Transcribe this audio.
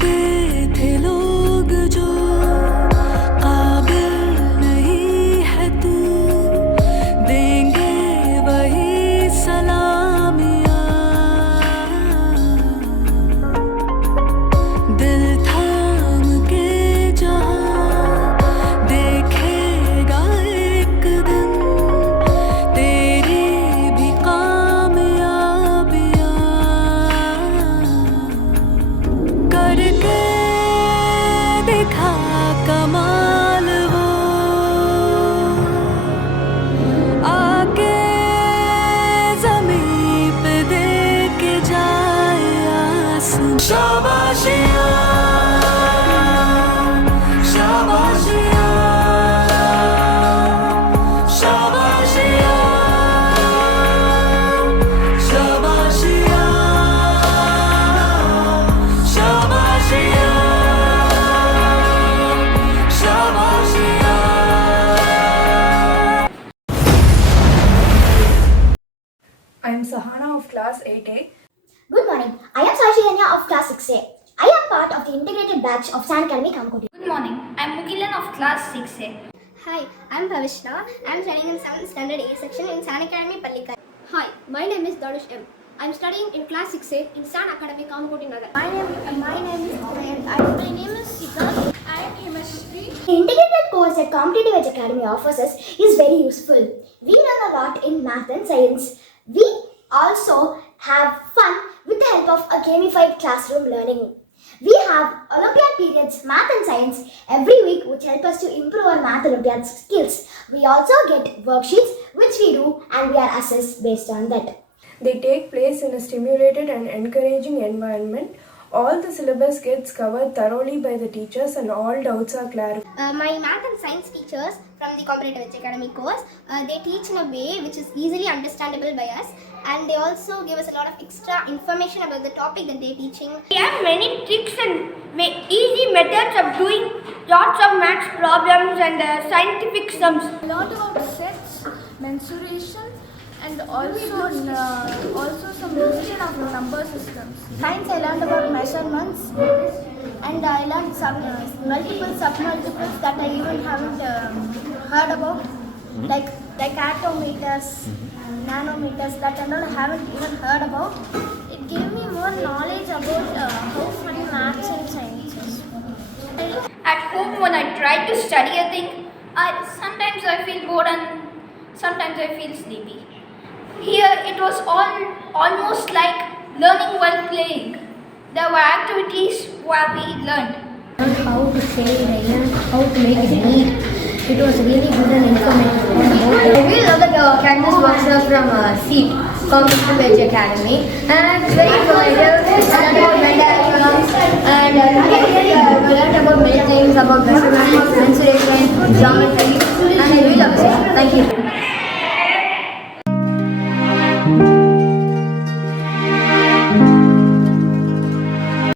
कहते थे लोग जो काबिल नहीं है तू, देंगे वही सलामियाँ। दिल थाम के जहाँ देखेगा एक दिन तेरी भी कामयाबियाँ। करके दिखा कमाल वो, आके ज़मीं पे दे के जाए आसमां। शाबाशियाँ, शाबाशियाँ, शाबाशियाँ, शाबाशियाँ, शाबाशियाँ, शाबाशियाँ। I am Sahana of class 8A. Good morning. I am Sashidanya of class 6A. I am part of the integrated batch of San Academy Kamkoti. Good morning. I'm Mugilan of class 6A. Hi, I'm Bhavishna. I'm studying in 7th standard A section in San Academy Pallikar. Hi, my name is Darush M. I'm studying in class 6A in San Academy Kamkoti Nagar. My name is Kumayan. My name is Sita. I am Himashri. The integrated course that Competitive Edge Academy offers us is very useful. We learn a lot in math and science. We also have fun with the help of a gamified classroom learning. We have Olympiad periods, math and science every week, which help us to improve our math Olympiad skills. We also get worksheets which we do, and we are assessed based on that. They take place in a stimulated and encouraging environment. All the syllabus gets covered thoroughly by the teachers and all doubts are clarified. My math and science teachers from the Competitive Edge Academy course, they teach in a way which is easily understandable by us, and they also give us a lot of extra information about the topic that they're teaching. We have many tricks and easy methods of doing lots of maths problems and scientific sums. I learned about sets, mensuration, and also some revision of number systems. Science, I learned about measurements, and I learned some multiple submultiples that I even haven't heard about, like atometers, nanometers, that I haven't even heard about. It gave me more knowledge about how fun maths and science is. At home, when I try to study a thing, sometimes I feel bored and sometimes I feel sleepy. Here, it was almost like learning while playing. There were activities where we learned how to say rayon, how to make it neat. It was really good and informative. I really love the Canvas workshop from SEED, Competitive Edge Academy, and it's very informative. I learned about Venn diagrams and I learned about many things about the